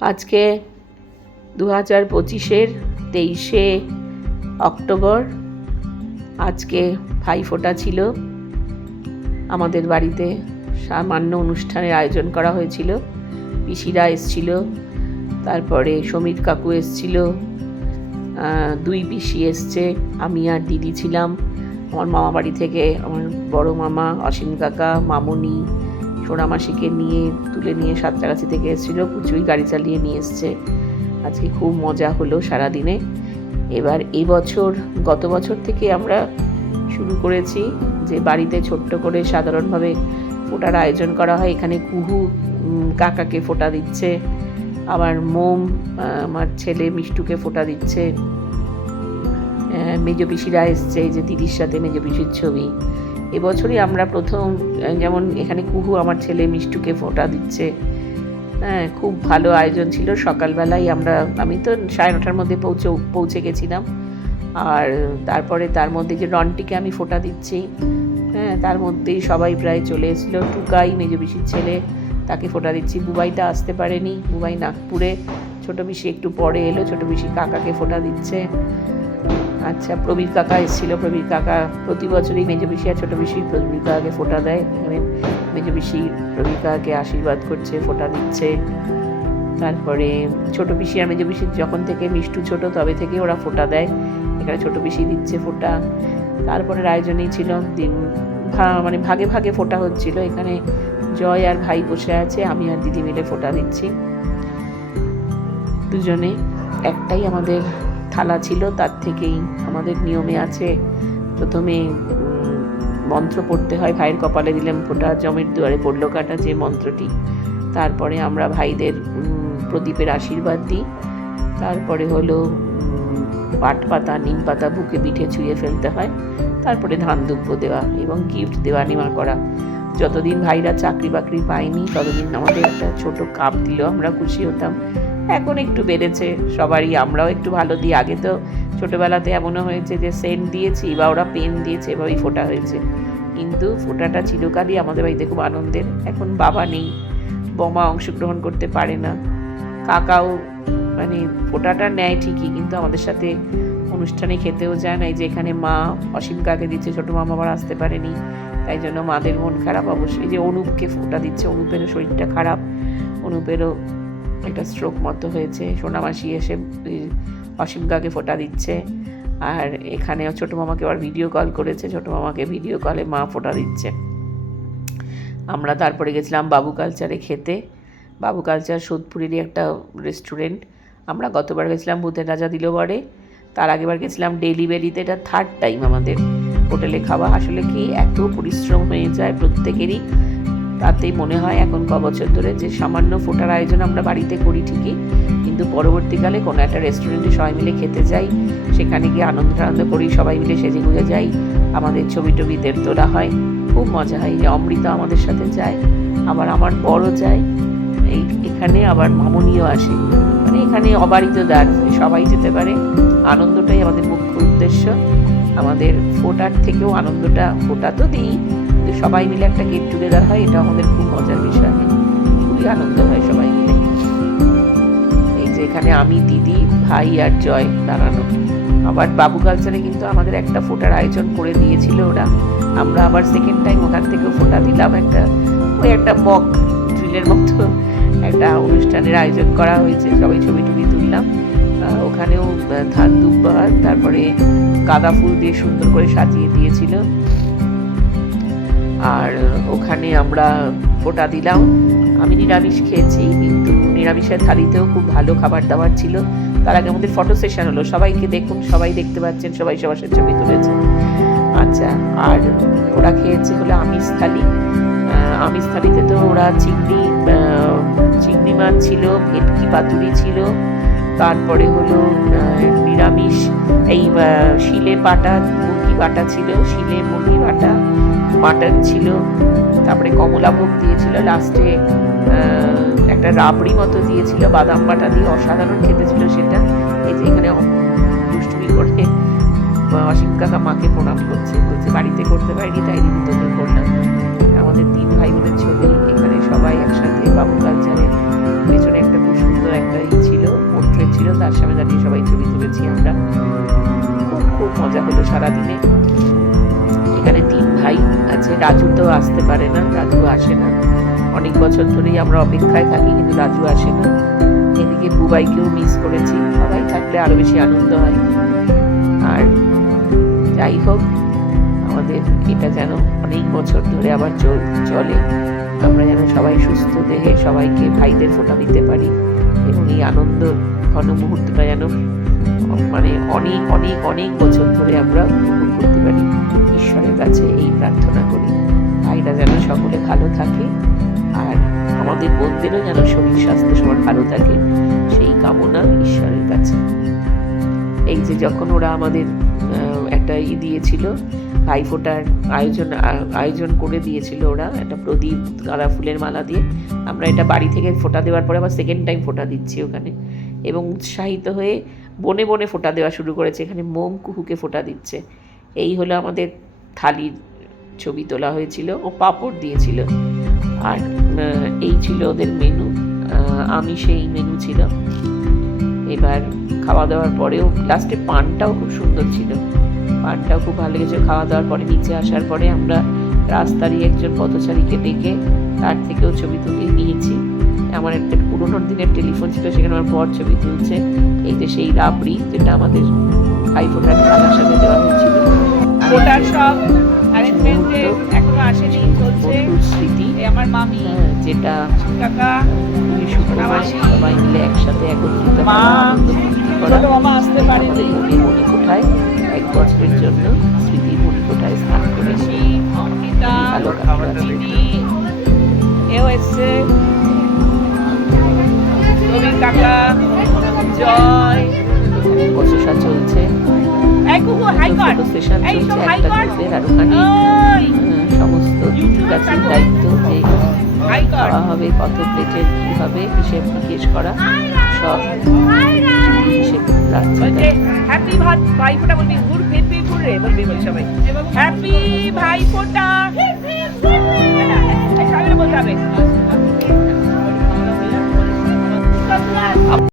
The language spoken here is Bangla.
আজকে 2025-এর 23শে অক্টোবর। আজকে ভাইফোঁটা ছিল। আমাদের বাড়িতে সামান্য অনুষ্ঠানের আয়োজন করা হয়েছিল। পিসিরা এসছিল, তারপরে সমীর কাকু এসছিল, দুই পিসি এসছে, আমি আর দিদি ছিলাম। আমার মামা বাড়ি থেকে আমার বড় মামা অসীম কাকা, মামুনি সোনামাসিকে নিয়ে তুলে নিয়ে সাতটাগাছি থেকে এসেছিলো। পুচুই গাড়ি চালিয়ে নিয়ে এসছে। আজকে খুব মজা হলো সারাদিনে। এবার এই বছর, গত বছর থেকে আমরা শুরু করেছি যে বাড়িতে ছোট্ট করে সাধারণভাবে ফোঁটার আয়োজন করা হয়। এখানে কুহু কাকাকে ফোঁটা দিচ্ছে, আবার মোম আমার ছেলে মিষ্টুকে ফোঁটা দিচ্ছে। মেজ পিসিরা এসছে, এই যে দিদির সাথে মেজ পিসির ছবি। এবছরই আমরা প্রথম, যেমন এখানে কুহু আমার ছেলে মিষ্টুকে ফোঁটা দিচ্ছে। খুব ভালো আয়োজন ছিল। সকালবেলায় আমি তো 9:30টার মধ্যে পৌঁছে গেছিলাম। আর তারপরে তার মধ্যে যে রনটিকে আমি ফোঁটা দিচ্ছি, তার মধ্যেই সবাই প্রায় চলে এসেছিলো। টুকাই মেজ পিসির ছেলে, তাকে ফোঁটা দিচ্ছি। বুবাইটা আসতে পারেনি, বুবাই নাগপুরে। ছোটো পিসি একটু পরে এলো, ছোটো পিসি কাকাকে ফোঁটা দিচ্ছে। আচ্ছা, প্রবীর কাকা এসেছিলো। প্রবীর কাকা প্রতি বছরই মেজ পিসি আর ছোটো পিসি প্রবীর কাকাকে ফোঁটা দেয়। এখানে মেজ পিসি প্রবীর কাকাকে আশীর্বাদ করছে, ফোঁটা দিচ্ছে। তারপরে ছোটো পিসি আর মেজ পিসির যখন থেকে মিষ্টু ছোট তবে থেকে ওরা ফোঁটা দেয়। এখানে ছোটো পিসি দিচ্ছে ফোঁটা। তারপরে আয়োজনেই ছিল মানে ভাগে ভাগে ফোঁটা হচ্ছিল। এখানে জয় আর ভাই বসে আছে, আমি আর দিদি মিলে ফোঁটা দিচ্ছি। দুজনে একটাই আমাদের থালা ছিল, তার থেকেই আমাদের নিয়মে আছে প্রথমে মন্ত্র পড়তে হয়। ভাইয়ের কপালে দিলাম ফোঁটা, জমের দুয়ারে পড়লো কাটা, যে মন্ত্রটি। তারপরে আমরা ভাইদের প্রদীপের আশীর্বাদ দিই। তারপরে হলো পাট পাতা, নিম পাতা বুকে পিঠে ছুঁয়ে ফেলতে হয়। তারপরে ধান দুব্য দেওয়া এবং গিফট দেওয়া নেওয়া করা। যতদিন ভাইরা চাকরি বাকরি পায়নি ততদিন আমাদের একটা ছোট কাপ দিল, আমরা খুশি হতাম। এখন একটু বেড়েছে সবারই, আমরাও একটু ভালো দিই। আগে তো ছোটোবেলাতে এমনও হয়েছে যে সেন্ট দিয়েছি বা ওরা পেন দিয়েছে, এভাবেই ফোঁটা হয়েছে। কিন্তু ফোঁটাটা চিরকালই আমাদের বাড়িতে খুব আনন্দের। এখন বাবা নেই, বমা অংশগ্রহণ করতে পারে না, কাকাও মানে ফোঁটাটা নেয় ঠিকই, কিন্তু আমাদের সাথে অনুষ্ঠানে খেতেও যায় না। এই যে এখানে মা অসীম কাকে দিচ্ছে, ছোটো মামা আবার আসতে পারেনি, তাই জন্য মাদের মন খারাপ অবশ্যই। যে অনুপকে ফোঁটা দিচ্ছে, অনুপেরও শরীরটা খারাপ, অনুপেরও একটা স্ট্রোক মতো হয়েছে। সোনামাসি এসে অসীম কাকে ফোঁটা দিচ্ছে। আর এখানেও ছোটো মামাকে আবার ভিডিও কল করেছে, ছোটো মামাকে ভিডিও কলে মা ফোঁটা দিচ্ছে। আমরা তারপরে গেছিলাম বাবু কালচারে খেতে। বাবু কালচার সোদপুরেরই একটা রেস্টুরেন্ট। আমরা গতবার গেছিলাম ভূতের রাজা দিলবরে, তার আগেবার গেছিলাম ডেলিভারিতে। এটা থার্ড টাইম আমাদের হোটেলে খাওয়া। আসলে কি এত পরিশ্রম হয়ে যায় প্রত্যেকেরই, তাতেই মনে হয় এখন বছর ধরে যে সামান্য ফোঁটার আয়োজন আমরা বাড়িতে করি ঠিকই, কিন্তু পরবর্তীকালে কোনো একটা রেস্টুরেন্টে সবাই মিলে খেতে যাই, সেখানে গিয়ে আনন্দ করি, সবাই মিলে সেজে গুজে যাই, আমাদের ছবি টবিদের তোলা হয়, খুব মজা হয়। যে অমৃতা আমাদের সাথে যায়, আবার আমার বড় যায়, এখানে আবার মামুনিও আসে। মানে এখানে অবারিত দ্বার, সবাই যেতে পারে। আনন্দটাই আমাদের মুখ্য উদ্দেশ্য। আমাদের ফোঁটার থেকেও আনন্দটা, ফোঁটা তো দিই, কিন্তু সবাই মিলে একটা গেট টুগেদার হয়, এটা আমাদের খুব মজার বিষয়। খুবই আনন্দ হয় সবাই মিলে। এই যে এখানে আমি, দিদি, ভাই আর জয় দাঁড়ানো। আবার বাবু কালচারে কিন্তু আমাদের একটা ফোঁটার আয়োজন করে দিয়েছিল ওরা। আমরা আবার সেকেন্ড টাইম ওখান থেকেও ফোঁটা দিলাম। একটা মক ড্রিলের মতো একটা অনুষ্ঠানের আয়োজন করা হয়েছে, সবাই ছবি টবি তুললাম। ওখানেও ধান দুব্বা, তারপরে গাঁদা ফুল দিয়ে সুন্দর করে সাজিয়ে দিয়েছিল। আর ওখানে আমরা ফোঁটা দিলাম। আমি নিরামিষ খেয়েছি, কিন্তু নিরামিষের থালিতেও খুব ভালো খাবার দাবার ছিল। তার আগে আমাদের ফটো সেশন হলো, সবাইকে দেখুন, সবাই দেখতে পাচ্ছেন, সবাই সবার সাথে ছবি তুলেছে। আচ্ছা, আর ওরা খেয়েছে হলো আমিষ থালি। আমিষ থালিতে তো ওরা চিংড়ি মাছ ছিল, ভেটকি পাতুরি ছিল, তারপরে হলো নিরামিষ এই শিলে বাটা মুরগি বাটা ছিল, শিলে মুরগি বাটা, মাটন ছিল, তারপরে কমলাভোগ দিয়েছিল, লাস্টে একটা রাবড়ি মতো দিয়েছিল বাদাম বাটা দিয়ে, অসাধারণ খেতে ছিল সেটা। এই যে এখানে দুষ্টুমি করে অসীম কাকা মাকে প্রণাম করছে, বলছে বাড়িতে করতে পারিনি তাই দিদি তোকে করলাম। আমাদের 3 ভাই বোনের ছবি এখানে সবাই একসাথে বাবু কালচারে। পেছনে একটা খুব সুন্দর একটা তার সামনে দাঁড়িয়ে সবাই ছবি তুলেছি আমরা। খুব খুব মজা হলো সারাদিনে। এখানে 3 ভাই আছে, রাজু তো আসতে পারে না, রাজু আসে না, অনেক বছর ধরেই আমরা অপেক্ষায় থাকি কিন্তু রাজু আসে না। এদিকে বুবাইকেও মিস করেছি, সবাই থাকলে আরো বেশি আনন্দ হয়। আর যাই হোক, আমাদের এটা যেন অনেক বছর ধরে আবার চলে, আমরা যেন সবাই সুস্থ দেহে সবাইকে ভাইদের ফোঁটা দিতে পারি এবং এই আনন্দ ঘন মুহূর্তটা যেন মানে অনেক অনেক অনেক বছর ধরে আমরা উপভোগ করতে পারি। ঈশ্বরের কাছে এই প্রার্থনা করি ভাইরা যেন সকলে ভালো থাকে আর আমাদের বোনদেরও যেন শরীর স্বাস্থ্য সবার ভালো থাকে, সেই কামনা ঈশ্বরের কাছে। এই যে যখন ওরা আমাদের একটা দিয়েছিল ভাইফোঁটার আয়োজন করে দিয়েছিল, ওরা একটা প্রদীপ গাঁদা ফুলের মালা দিয়ে, আমরা এটা বাড়ি থেকে ফোঁটা দেওয়ার পরে আবার সেকেন্ড টাইম ফোঁটা দিচ্ছি ওখানে, এবং উৎসাহিত হয়ে বনে বনে ফোঁটা দেওয়া শুরু করেছে। এখানে মোম কুহুকে ফোঁটা দিচ্ছে। এই হলো আমাদের থালির ছবি তোলা হয়েছিল, ও পাঁপড় দিয়েছিল। আর এই ছিল ওদের মেনু, আমি সেই মেনু ছিল। এবার খাওয়া দাওয়ার পরেও লাস্টে পানটাও খুব সুন্দর ছিল, পানটাও খুব ভালো লেগেছে। খাওয়া দাওয়ার পরে নিচে আসার পরে আমরা রাস্তারই একজন পথচারীকে ডেকে তার থেকেও ছবি তুলে নিয়েছি। আমার একটা পুরোনো দিনের টেলিফোন ছিল, সেখানে আমার বর ছবি তুলছে। এই যে সেই রাবড়ি যেটা আমাদের ভাইফোঁটার থালার সাথে দেওয়া হয়েছিল, ওটার সব অ্যারেঞ্জমেন্টে এখনো আসেনি, চলছে। স্মৃতি আমার মামি, যেটা কাকা, খুবই সুখময়, সবাই মিলে একসাথে একত্রিত মা, আনন্দ ফুর্তি করা। ছোট মামা আসতে পারেনি। মণিকোঠায় 1 বছরের জন্য স্মৃতির মণিকোঠায় স্নান করেছি। অঙ্কিতা, ভালো কাটাচ্ছে। দিদি এও এসছে, রবি কাকা, জয়, প্রচেষ্টা চলছে, এই কুকু হাই কর, সেশন এই চলছে। সব হাই একটা কর, গ্রুপের আর ওখানে ওই সমস্ত কাছের দায়িত্ব যে হাই কর, খাওয়া হবে, কত প্লেটের কি হবে, হিসেব নিকেশ করা, সব হিসেব রাখছে। বলছে হ্যাপি ভাইফোঁটা, বলবি গুড় ফিরবি ঘুরে বলবি, বলি সবাই হ্যাপি ভাইফোঁটা।